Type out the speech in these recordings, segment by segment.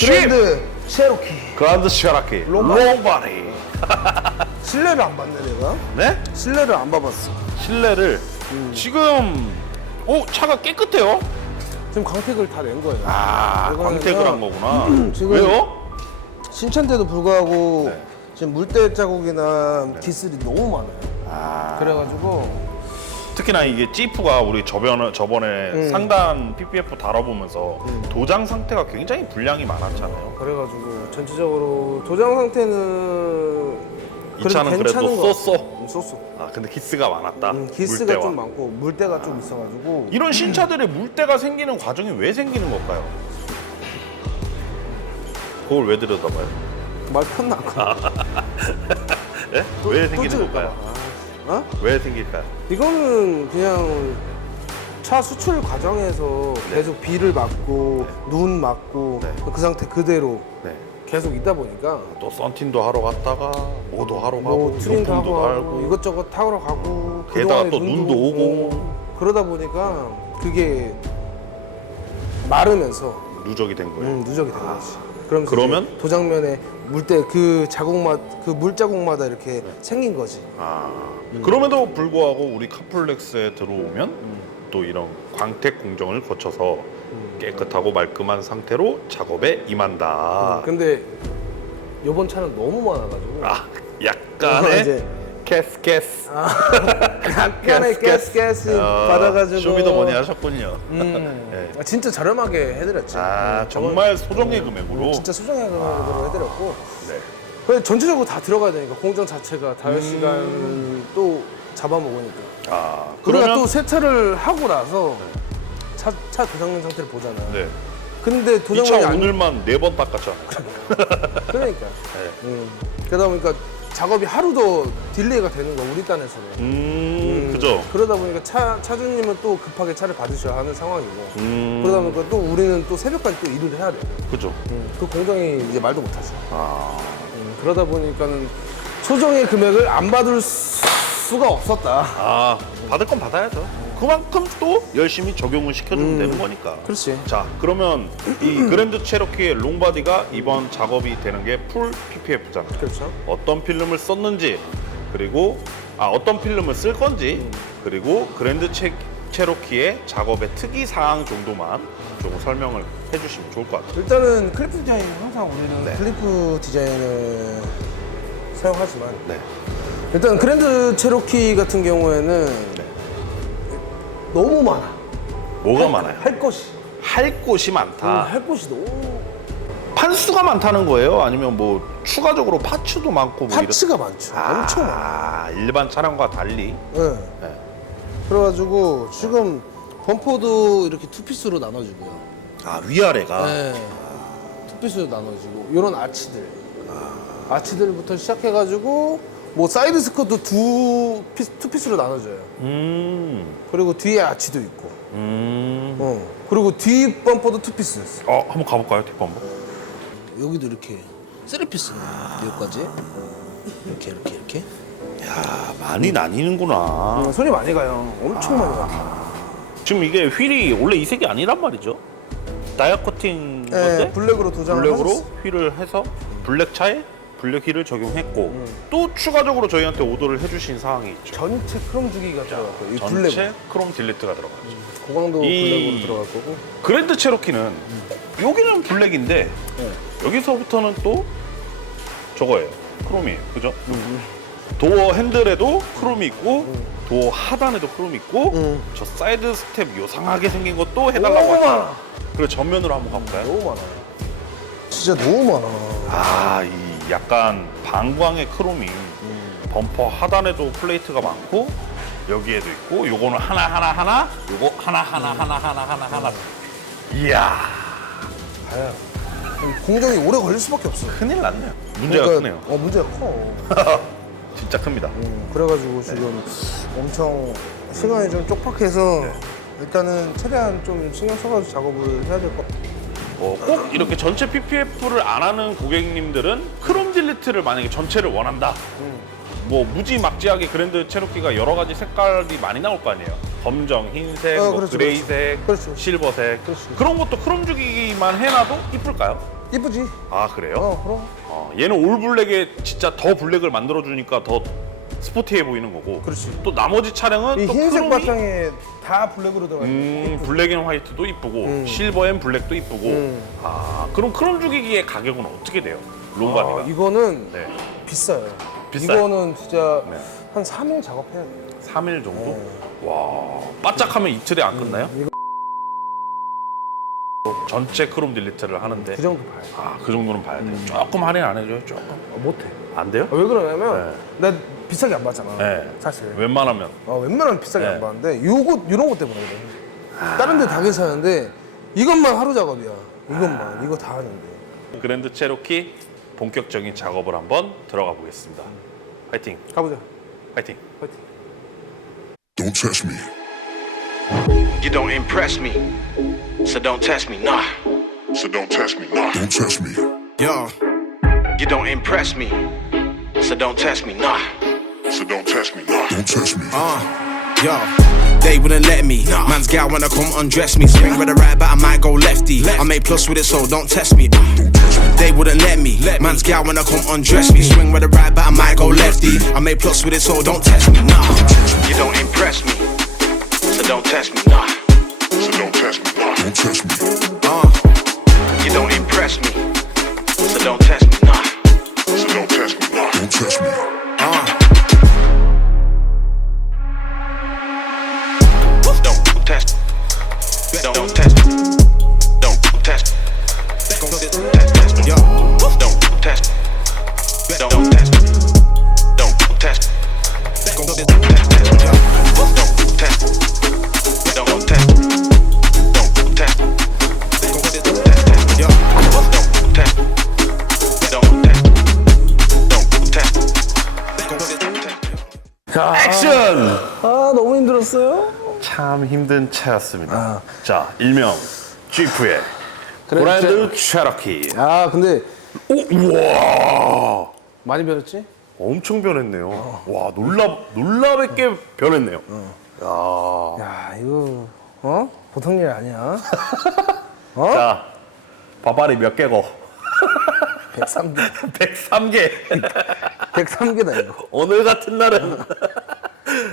그랜드 체로키. 그란드 시아라키. 롱바디. 롱바디 실내를 안 봤네 내가. 네? 실내를 안 봐봤어. 실내를? 지금 오 차가 깨끗해요? 지금 광택을 다 낸 거예요. 아 이거는 광택을 한 거구나. 지금- 왜요? 신차인데도 불구하고 네. 지금 물때 자국이나 기슬이 너무 많아요. 아. 그래가지고 특히나 이게 지프가 우리 저번에, 저번에 음. 상단 PPF 다뤄보면서 도장 상태가 굉장히 불량이 많았잖아요. 그래가지고 전체적으로 도장 상태는 이 차는 그래도 괜찮은 것. 음, 쏘쏘 아 근데 기스가 많았다. 음, 기스가 물때와. 좀 많고 물때가 좀 있어가지고 이런 신차들의 물때가 생기는 과정이 왜 생기는 걸까요? 그걸 왜 들여다봐요? 말 폈나 아까 예? 왜 생기는 걸까요? 어? 왜 생길까요? 이거는 그냥 차 수출 과정에서 계속 비를 맞고 눈 맞고 네. 그 상태 그대로 네. 계속 있다 보니까 또 썬팅도 하러 갔다가 뭐도 하러 가고 뭐 하고, 용품도 하고 달고 이것저것 타러 가고 게다가 그동안에 또 눈도 오고. 그러다 보니까 그게 마르면서 누적이 된 거예요. 음, 누적이 된 거지. 그러면서 그러면? 이제 도장면에 물때 그 자국마 그 물자국마다 이렇게 네. 생긴 거지. 아 그럼에도 불구하고 우리 카플렉스에 들어오면 또 이런 광택 공정을 거쳐서 깨끗하고 말끔한 상태로 작업에 임한다. 근데 요번 차는 너무 많아가지고 아 약간의 이제 캐스 캐스 약간의 가스가스 받아가지고 쇼미더머니 하셨군요. 음, 네. 진짜 저렴하게 해드렸지. 아 음, 정말 소정의 금액으로. 진짜 수정의 금액으로 해드렸고 네. 전체적으로 다 들어가야 되니까 공정 자체가 다열 시간 또 잡아먹으니까 아 우리가 그러면 또 세차를 하고 나서 차, 차 도장면 상태를 보잖아 네. 근데 이 도장면이 차 안 오늘만 네 번 닦았잖아요. 그러니까 네. 음. 그러다 보니까 작업이 하루 더 딜레이가 되는 거야 우리 딴에서는 음, 그죠. 그러다 보니까 차, 차주님은 또 급하게 차를 받으셔야 하는 상황이고 음, 그러다 보니까 또 우리는 또 새벽까지 또 일을 해야 돼. 그죠. 그 공정이 이제 말도 못하죠. 아 음, 그러다 보니까는 소정의 금액을 안 받을 수- 수가 없었다. 아 받을 건 받아야죠. 그만큼 또 열심히 적용을 시켜주면 되는 거니까. 그렇지. 자 그러면 이 그랜드 체로키의 롱바디가 이번 작업이 되는 게 풀 PPF잖아요. 그렇죠. 어떤 필름을 썼는지 그리고 아 어떤 필름을 쓸 건지 그리고 그랜드 체, 체로키의 작업의 특이 사항 정도만 조금 설명을 해주시면 좋을 것 같아요. 일단은 클리프 디자인 항상 우리는 네. 클리프 디자인을 사용하지만 네. 일단 그랜드 체로키 같은 경우에는 네. 너무 많아. 뭐가 많아요? 할 것이. 할 곳이 음, 많다. 할 것이 너무 판수가 많다는 거예요? 아니면 뭐 추가적으로 파츠도 많고 뭐 파츠가 많죠. 이렇... 엄청 많아. 아, 일반 차량과 달리. 네. 네. 그래가지고 지금 범퍼도 이렇게 투피스로 나눠주고요. 아 위아래가. 네. 투피스로 나눠지고 이런 아치들 아치들부터 시작해가지고 뭐 사이드 스커도 두 피스, 투 피스로 나눠져요 음. 그리고 뒤에 아치도 있고 음. 어. 그리고 뒤 범퍼도 투 피스 어 한번 가볼까요 뒷범버? 여기도 이렇게 쓰리 피스 여기까지 이렇게 이렇게 이렇게 야 많이 나뉘는구나. 어, 손이 많이 가요 엄청 많이 가 지금 이게 휠이 원래 이 색이 아니란 말이죠? 다이아 코팅 네, 건데 블랙으로 도장을 블랙으로 하셨어. 휠을 해서 블랙 차에 블랙 휠을 적용했고 음. 또 추가적으로 저희한테 오더를 해주신 사항이 있죠. 전체 크롬 주기가 들어갔고 이 전체 블랙으로 크롬 딜리트가 들어가죠. 고강도 이- 블랙으로 들어갈 거고 그랜드 체로키는 여기는 블랙인데 네. 여기서부터는 또 저거예요. 크롬이에요. 그죠? 도어 핸들에도 크롬이 있고 도어 하단에도 크롬이 있고 음. 저 사이드 스텝 요상하게 생긴 것도 해달라고 너무 하죠. 많아 그리고 전면으로 한번 가볼까요? 너무 많아 진짜 너무 많아 아, 이 약간 방광의 크롬이 범퍼 하단에도 플레이트가 많고 여기에도 있고 요거는 하나 하나 하나 요거 하나 하나 하나 하나 하나 하나. 이야. 가야 공정이 오래 걸릴 수밖에 없어. 큰일 났네요. 문제가 그러니까, 크네요. 어 문제가 커. 진짜 큽니다. 음, 그래가지고 지금 엄청 시간이 좀 쪽박해서 일단은 최대한 좀 신경 써가지고 작업을 해야 될 것 같아. 어, 꼭 이렇게 전체 PPF를 안 하는 고객님들은 크롬 딜리트를 만약에 전체를 원한다 뭐 무지막지하게 그랜드 체로키가 여러 가지 색깔이 많이 나올 거 아니에요 검정, 흰색, 어, 뭐 그렇죠, 그레이색, 그렇죠. 실버색 그렇죠. 그런 것도 크롬 주기만 해놔도 이쁠까요? 이쁘지? 아 그래요? 어 그럼 어, 얘는 올 블랙에 진짜 더 블랙을 만들어 주니까 더 스포티해 보이는 거고. 그렇지. 또 나머지 차량은 이 또 흰색 크롬이 바탕에 다 블랙으로 들어가 있는 음, 블랙 앤 화이트도 이쁘고 실버 앤 블랙도 이쁘고. 음. 아 그럼 크롬 주기기의 가격은 어떻게 돼요? 롱바디가? 아, 이거는 네. 비싸요. 비싸요? 이거는 진짜 네. 한 3일 작업해야 돼. 3일 정도? 와 바짝하면 이틀에 안 끝나요? 이거 전체 크롬 딜리트를 하는데 그 정도 봐요. 아그 정도는 봐야 돼요. 조금 할인 안 해줘요? 조금? 어, 못해. 안 돼요? 아, 왜 그러냐면 나 비싸게 안 받잖아. 네. 사실. 웬만하면 어, 웬만하면 비싸게 네. 안 받는데 요거 이런 것 때문에 그래. 다른 데 다 괜찮은데 이것만 하루 작업이야. 이것만 이거 다 하는데. 그랜드 체로키 본격적인 작업을 한번 들어가 보겠습니다. 화이팅! 가보자. 화이팅! 파이팅. Don't test me. You don't impress me, so don't test me, nah. So don't test me. Nah. Don't test me. Yo. You don't impress me, so don't test me, nah. So don't test me. Nah. Don't test me. Uh, yo, they wouldn't let me. Man's gal wanna come undress me. Swing with a right, but I might go lefty. I made plus with it, so don't test me. They wouldn't let me. Let Man's gal wanna come undress me. Swing with a right, but I might go lefty. I made plus with it, so don't test me. Nah. You don't impress me, so don't test me, nah. So don't test me. Nah. Don't test me. Uh, 아 너무 힘들었어요. 참 힘든 차였습니다. 아. 자, 일명 지프의 그래, 그랜드 체로키. 아 근데 오, 우와! 많이 변했지? 엄청 변했네요. 와, 놀라 놀라뵙게 변했네요. 야 이거 어 보통 일 아니야. 자, 바바리 몇 개고? 103개 103개. 103개다 이거. 오늘 같은 날은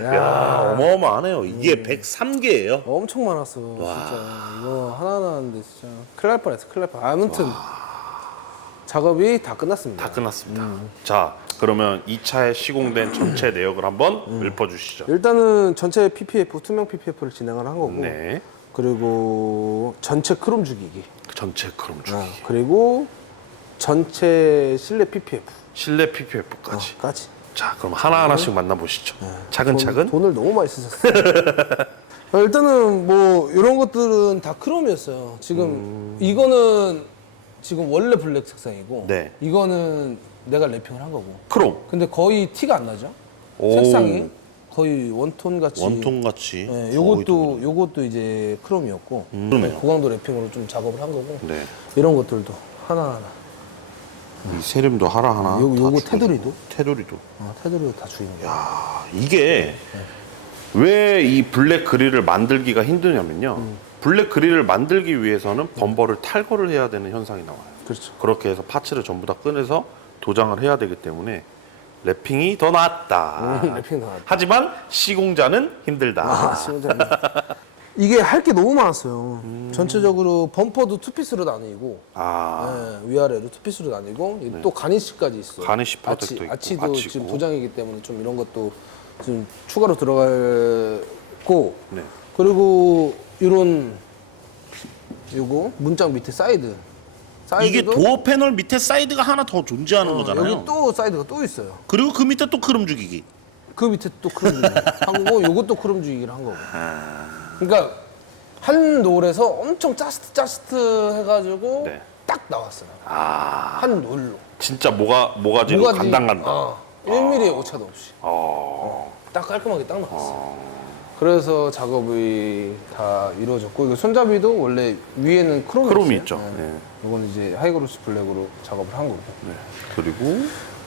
야, 어마어마하네요. 이게 103개예요. 엄청 많았어. 진짜 이거 하나하나 하는데 진짜 큰일 날 뻔했어. 큰일 날 뻔. 아무튼 작업이 다 끝났습니다. 다 끝났습니다. 자, 그러면 이 차에 시공된 전체 내역을 한번 읊어주시죠. 일단은 전체 PPF 투명 PPF를 진행을 한 거고 네, 그리고 전체 크롬 죽이기 전체 크롬 주기, 어, 그리고 전체 실내 PPF 실내 PPF까지. 까지 자, 그럼 하나 하나씩 만나보시죠. 차근차근. 돈, 을 너무 많이 쓰셨어요. 어, 일단은 뭐 이런 것들은 다 크롬이었어요. 지금 이거는 지금 원래 블랙 색상이고 네. 이거는 내가 랩핑을 한 거고. 크롬 근데 거의 티가 안 나죠? 오. 색상이 거의 원톤 같이. 원통 같이. 네, 요것도 요것도 이제 크롬이었고 그러네요. 고강도 랩핑으로 좀 작업을 한 거고 네. 이런 것들도 하나 하나. 이 세림도 하나 하나. 요 다 요거 주고. 테두리도 테두리도. 어, 테두리도 다 주인 거야. 아, 이게 왜 이 블랙 그릴을 만들기가 힘드냐면요. 블랙 그릴을 만들기 위해서는 범버를 탈거를 해야 되는 현상이 나와요. 그렇죠. 그렇게 해서 파츠를 전부 다 꺼내서 도장을 해야 되기 때문에 랩핑이 더 낫다. 음, 랩핑이 더 낫다. 하지만 시공자는 힘들다. 아, 시원자님. 이게 할 게 너무 많았어요. 전체적으로 범퍼도 투피스로 나뉘고 아, 네, 위아래로 투피스로 나뉘고 이또 가니시까지 있어. 가니시 아치, 있고, 아치도 아치고. 지금 도장이기 때문에 좀 이런 것도 지금 추가로 들어갈고 네. 그리고 이런 요거 문짝 밑에 사이드. 이게 사이드도 도어 패널 밑에 사이드가 하나 더 존재하는 어, 거잖아요. 여기 또 사이드가 또 있어요. 그리고 그 밑에 또 크롬 죽이기. 그 밑에 또 크롬 주기를 한 거고 요것도 크롬 주기를 한 거고 아. 그러니까 한 롤에서 엄청 짜스트 짜스트 해가지고 네. 딱 나왔어요 아, 한 롤로 진짜 뭐가 뭐가지로 뭐가지- 간당간당. 어, 1mm의 오차도 없이 어. 딱 깔끔하게 딱 나왔어 그래서 작업이 다 이루어졌고 이거 손잡이도 원래 위에는 크롬이, 크롬이 있어요. 있죠. 네. 네. 이건 이제 하이그로스 블랙으로 작업을 한 거고 네. 그리고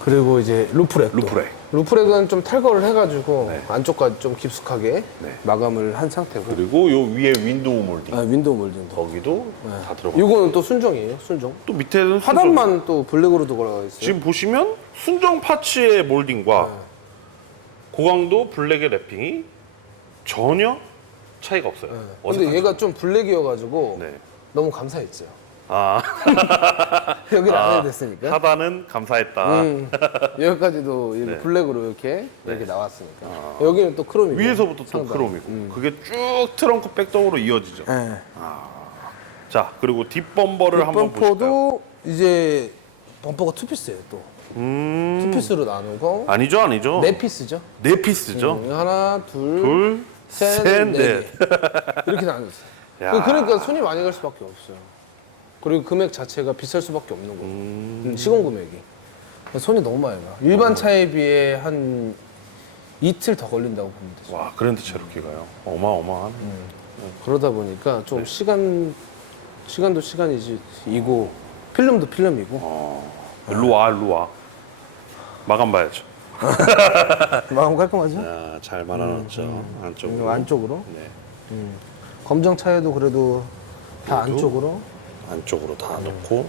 그리고 이제 루프렉. 루프렉. 루프렉은 좀 탈거를 해가지고 네. 안쪽까지 좀 깊숙하게 네. 마감을 한 상태고. 그리고 요 위에 윈도우 몰딩. 아, 윈도우 몰딩도. 거기도 다 들어가. 이거는 또 순정이에요, 순정. 또 밑에는 순정. 하단만 또 블랙으로 들어가 있어요. 지금 보시면 순정 파츠의 몰딩과 네. 고강도 블랙의 랩핑이 전혀 차이가 없어요. 근데 어색하죠? 얘가 좀 블랙이어가지고 네. 너무 감사했죠. 아, 여기를 안 아, 해야 됐으니까. 하단은 감사했다. 음, 여기까지도 이렇게 네. 블랙으로 이렇게 이렇게 나왔으니까. 여기는 또 크롬이고. 위에서부터 또 상단은. 크롬이고 그게 쭉 트렁크 백도어로 이어지죠. 네. 자 그리고 뒷범버를 한번 보실까요? 범퍼도 이제 범퍼가 투피스예요 또. 음, 투피스로 나누고 아니죠, 아니죠. 네 피스죠. 네 피스죠. 음, 하나, 둘, 둘, 셋. 넷. 이렇게 나뉘었어요. 야. 그러니까 손이 많이 갈 수밖에 없어요. 그리고 금액 자체가 비쌀 수밖에 없는 거고. 음, 시공 금액이. 손이 너무 많이 가. 일반 차에 비해 한 이틀 더 걸린다고 보면 되죠. 와 그랜드 체로키가요. 어마어마하네. 그러다 보니까 좀 시간 시간도 시간이지 이고 필름도 필름이고 일로 와, 일로 와. 마감 봐야죠. 마음 깔끔하죠? 자, 잘 말아놨죠. 안쪽으로. 안쪽으로 네. 검정 차에도 그래도 다 안쪽으로 안쪽으로 다 넣고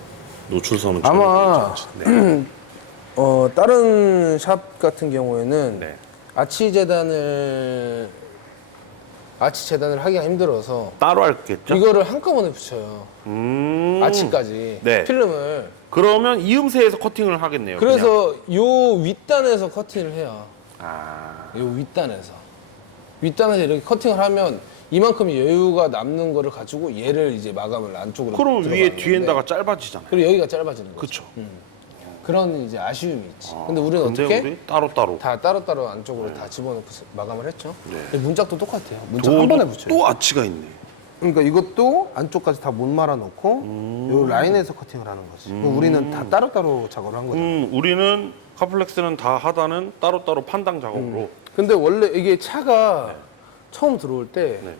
노출선은 아마 저기. 네. 어 다른 샵 같은 경우에는 네. 아치 재단을 아치 재단을 하기가 힘들어서 따로 할겠죠? 이거를 한꺼번에 붙여요 음. 아치까지 네. 필름을 그러면 이음새에서 커팅을 하겠네요. 그냥. 그래서 요 윗단에서 커팅을 해요 아. 요 윗단에서 윗단에서 이렇게 커팅을 하면 이만큼의 여유가 남는 거를 가지고 얘를 이제 마감을 안쪽으로 그럼 위에 들어가는 뒤에다가 건데 짧아지잖아요. 그리고 여기가 짧아지는 거죠 그렇죠. 그런 이제 아쉬움이 있지 근데 우리는 근데 어떻게 우리 따로 따로. 다 따로따로 안쪽으로 다 집어넣고 마감을 했죠 네. 근데 문짝도 똑같아요 문짝 한 번에 붙여요 또 아치가 있네. 그러니까 이것도 안쪽까지 다 못 말아 놓고 음. 요 라인에서 커팅을 하는 거지 그럼 우리는 다 따로따로 작업을 한 거죠 음, 우리는 카플렉스는 다 하다는 따로 따로 판당 작업으로. 근데 원래 이게 차가 처음 들어올 때 네.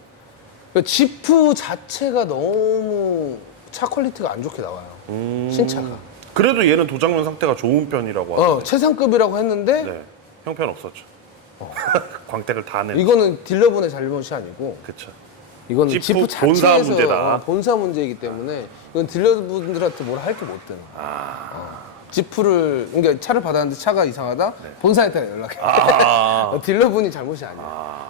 그 지프 자체가 너무 차 퀄리티가 안 좋게 나와요. 음. 신차가. 그래도 얘는 도장면 상태가 좋은 편이라고. 어, 최상급이라고 했는데 네. 형편 없었죠. 광택을 다 내. 이거는 딜러분의 잘못이 아니고 그쵸. 이거는 지프 지프, 본사 자체에서 문제다. 어, 본사 문제이기 때문에 이건 딜러분들한테 뭘 할 게 못 되는 거야. 아. 어. 지프를 그러니까 차를 받았는데 차가 이상하다. 본사한테 연락해. 네. 아. 어, 딜러분이 잘못이 아니야.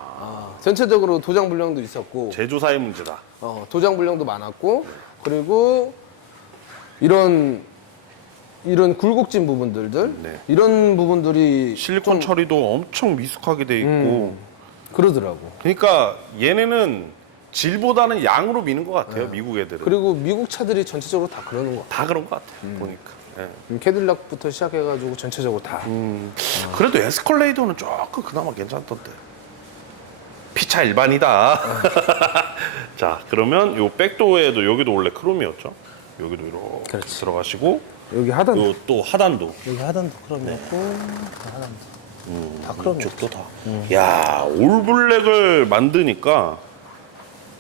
어, 전체적으로 도장 불량도 있었고 제조사의 문제다. 어, 도장 불량도 많았고 그리고 이런 이런 굴곡진 부분들들 네. 이런 부분들이 실리콘 처리도 엄청 미숙하게 돼 있고. 음. 그러더라고. 그러니까 얘네는 질보다는 양으로 미는 것 같아요. 미국 애들은. 네. 그리고 미국 차들이 전체적으로 다 그러는 것 같아. 다 그런 것 같아요. 보니까. 예. 음, 캐딜락부터 시작해가지고 전체적으로 다. 음. 그래도 에스컬레이더는 조금 그나마 괜찮던데. 피차 일반이다. 자, 그러면 요 백도어에도 여기도 원래 크롬이었죠. 여기도 이렇게 그렇지. 들어가시고 여기 하단 요 또 하단도 여기 하단도 크롬이었고 다 하단도 다 크롬이었고 이쪽도 다. 야, 올블랙을 만드니까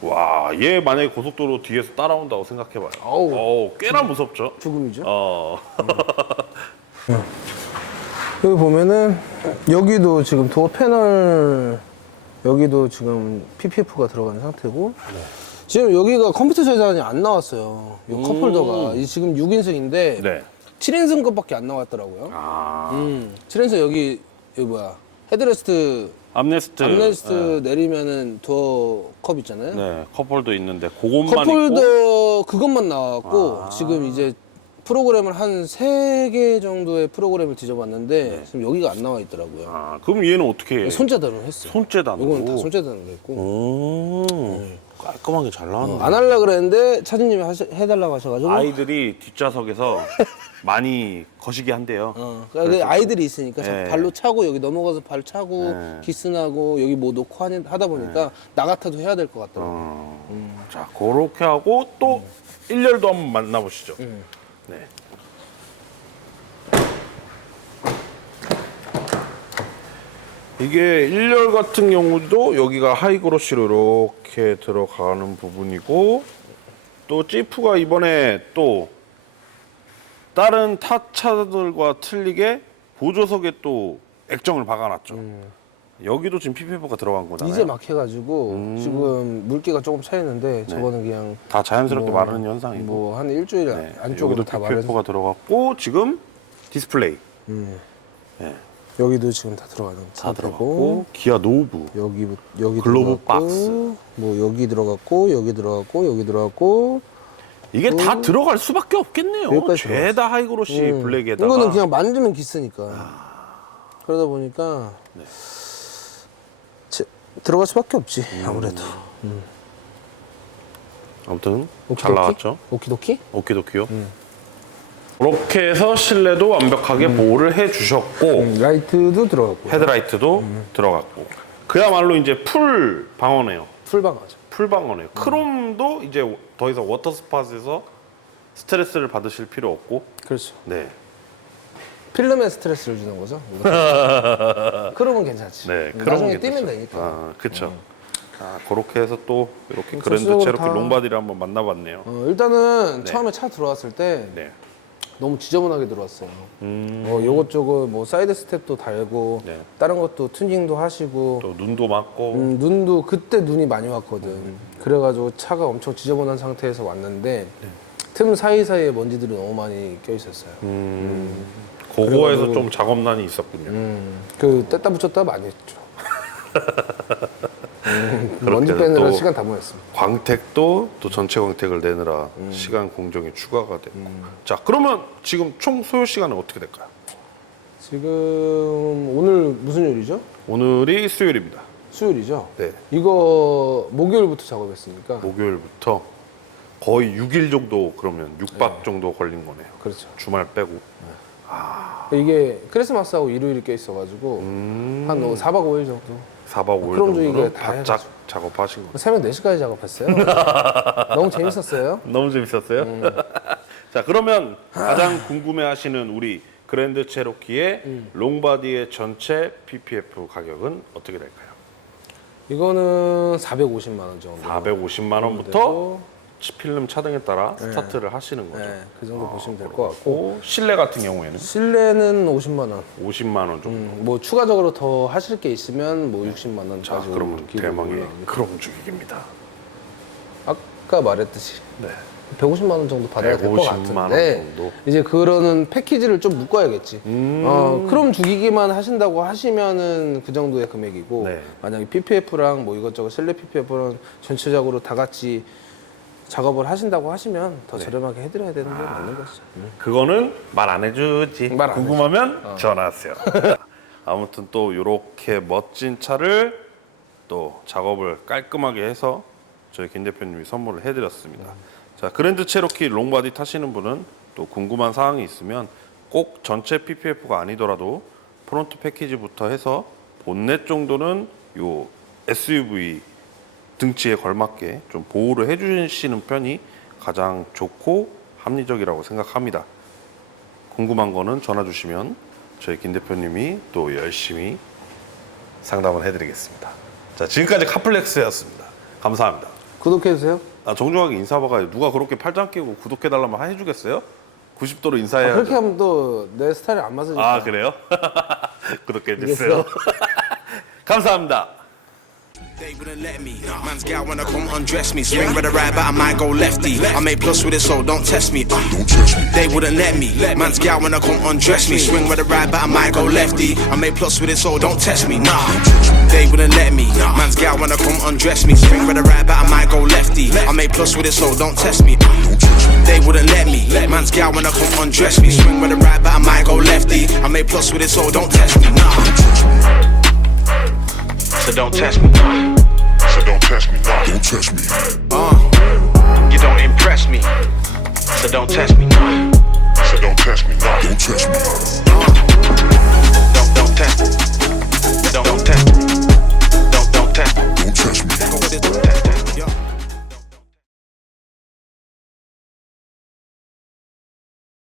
와, 얘 만약에 고속도로 뒤에서 따라온다고 생각해 봐요. 어우. 어우, 꽤나 무섭죠. 죽음이죠. 어. 여기 보면은 여기도 지금 도어 패널 여기도 지금 PPF가 들어간 상태고 지금 여기가 컴퓨터 저장이 안 나왔어요. 이 컵홀더가 이 지금 6인승인데 네. 7인승 것밖에 안 나왔더라고요. 아, 음, 7인승 여기 여기 뭐야 헤드레스트 암네스트. 암레스트 내리면은 도어 컵 있잖아요. 네, 컵홀더 있는데 그것만 있고. 컵홀더 그것만 나왔고 지금 이제 프로그램을 한 세 개 정도의 프로그램을 뒤져봤는데 지금 여기가 안 나와 있더라고요. 아, 그럼 얘는 어떻게 해? 손재단으로 했어. 손재단으로. 이건 다 손재단으로 했고. 오, 깔끔하게 잘 나왔네. 안 하려 그랬는데 차주님이 하시, 해달라고 하셔가지고. 아이들이 뒷좌석에서 많이 거시기 한대요. 어, 그러니까 그 아이들이 있으니까 자꾸 네. 발로 차고 여기 넘어가서 발 차고 네. 기스나고 여기 뭐 놓고 하니- 하다 보니까 나 같아도 해야 될 것 같더라고. 요 어, 자, 그렇게 하고 또 일렬도 한번 만나보시죠. 네. 이게 일렬 같은 경우도 여기가 하이그로시로 이렇게 들어가는 부분이고 또 지프가 이번에 또 다른 타 차들과 틀리게 보조석에 또 액정을 박아놨죠. 여기도 지금 PPF가 들어간 거잖아요. 음. 이제 막 해가지고 지금 물기가 조금 차 있는데 저거는 그냥 다 자연스럽게 뭐, 마르는 현상이고. 뭐 한 일주일 네. 안쪽으로 여기도 다 마르. PPF가 들어갔고 지금 디스플레이 여기도 지금 다 들어가는 다. 들어갔고 기아 노브 여기 여기 글로브 들어갔고, 박스. 뭐 여기 들어갔고 여기 들어갔고 여기 들어갔고 이게 다 들어갈 수밖에 없겠네요. 죄다 하이그로시 음. 블랙에다가 이거는 그냥 만지면 기스니까 그러다 보니까 네. 들어갈 수밖에 없지 음. 아무래도 아무튼 오키도키? 잘 나왔죠. 오키도키 오키도키요. 그렇게 해서 실내도 완벽하게 보호를 해주셨고 음, 라이트도 들어갔고 헤드라이트도 들어갔고 그야말로 이제 풀 방어네요. 풀방하죠 풀 방어네요. 크롬도 이제 더 이상 워터 스팟에서 스트레스를 받으실 필요 없고 그렇죠 네. 필름에 스트레스를 주는 거죠 크롬은 괜찮지 네, 나중에 크롬은 뛰면 괜찮죠. 되니까 아, 그렇죠. 자, 그렇게 해서 또 이렇게 음, 그랜드 전체적으로 체로키 다- 롱바디를 한번 만나봤네요. 어, 일단은 네. 처음에 차 들어왔을 때 네. 너무 지저분하게 들어왔어요. 음. 뭐 요것저것 뭐 사이드 스텝도 달고 네. 다른 것도 튜닝도 하시고 또 눈도 맞고 음, 눈도 그때 눈이 많이 왔거든. 그래가지고 차가 엄청 지저분한 상태에서 왔는데 네. 틈 사이사이에 먼지들이 너무 많이 껴 있었어요. 음. 그거에서 그래가지고- 좀 작업난이 있었군요. 음, 그 뗐다 붙였다 많이 했죠. 음, 그렇게 먼지 빼느라 또- 시간 다 보냈습니다. 광택도 또 전체 광택을 내느라 음. 시간 공정이 추가가 됐고. 자, 그러면 지금 총 소요 시간은 어떻게 될까요? 지금 오늘 무슨 요일이죠? 오늘이 수요일입니다. 수요일이죠? 네. 이거 목요일부터 작업했으니까 목요일부터 거의 6일 정도 그러면 6박 정도 걸린 거네요. 그렇죠. 주말 빼고. 이게 크리스마스하고 일요일이 껴 있어가지고 음. 한 4박 5일 정도 4박 5일 그럼 저 정도는 이게 다 바짝 해가지고. 작업하신 거예요. 새벽 4시까지 작업했어요 너무 재밌었어요 너무 재밌었어요. 음. 자, 그러면 가장 궁금해 하시는 우리 그랜드 체로키의 음. 롱바디의 전체 PPF 가격은 어떻게 될까요? 이거는 450만 원 정도 450만 원부터 필름 차등에 따라 스타트를 하시는 거죠. 네, 그 정도 보시면 될 것 같고 고 실내 같은 경우에는 실내는 50만 원 50만 원 정도. 음, 뭐 추가적으로 더 하실 게 있으면 뭐 60만 원까지 자, 그러면 대망의. 크롬 주기입니다. 아까 말했듯이 네. 150만 원 정도 받아야 될 것 150만 원 같은데 정도. 이제 그러는 패키지를 좀 묶어야겠지. 음. 어, 크롬 주기기만 하신다고 하시면은 그 정도의 금액이고 네. 만약에 PPF랑 뭐 이것저것 실내 PPF랑 전체적으로 다 같이 작업을 하신다고 하시면 더 네. 저렴하게 해드려야 되는 게 맞는 것이죠. 그거는 말 안 해주지. 말안 궁금하면 전화하세요. 아무튼 또 이렇게 멋진 차를 또 작업을 깔끔하게 해서 저희 김 대표님이 선물을 해드렸습니다. 자 그랜드 체로키 롱바디 타시는 분은 또 궁금한 사항이 있으면 꼭 전체 PPF가 아니더라도 프론트 패키지부터 해서 본넷 정도는 요 SUV 등치에 걸맞게 좀 보호를 해주시는 편이 가장 좋고 합리적이라고 생각합니다. 궁금한 거는 전화 주시면 저희 김 대표님이 또 열심히 상담을 해드리겠습니다. 자 지금까지 카플렉스였습니다. 감사합니다. 구독해주세요. 아, 정중하게 인사봐가요. 누가 그렇게 팔짱 끼고 구독해달라면 해주겠어요? 90도로 아, 인사해야죠. 그렇게 하면 또 내 스타일이 안 맞으니까. 아 그래요? 구독해주세요. 감사합니다. They wouldn't let me. Man's gal wanna come undress me. Swing with the right, but I might go lefty. I make plus with it, so don't test me. Uh, Don't test me. They wouldn't let me. Man's gal wanna come undress me. Swing with the right, but I might go lefty. I make plus with it, so don't test me. Nah. They wouldn't let me. Man's gal wanna come undress me. Swing with a right, but I might go lefty. I make plus with it, so don't test me. Uh, They wouldn't let me. Man's gal wanna come undress me. Swing with a right, but I might go lefty. I make plus with it, so don't test me. Nah. So don't test me. So don't test me. Don't test me. Uh, you don't impress me. So don't test me. So don't test me. Don't test me. Uh, don't don't test me. Don't don't test me. Don't don't test me. Don't test me. Don't test me.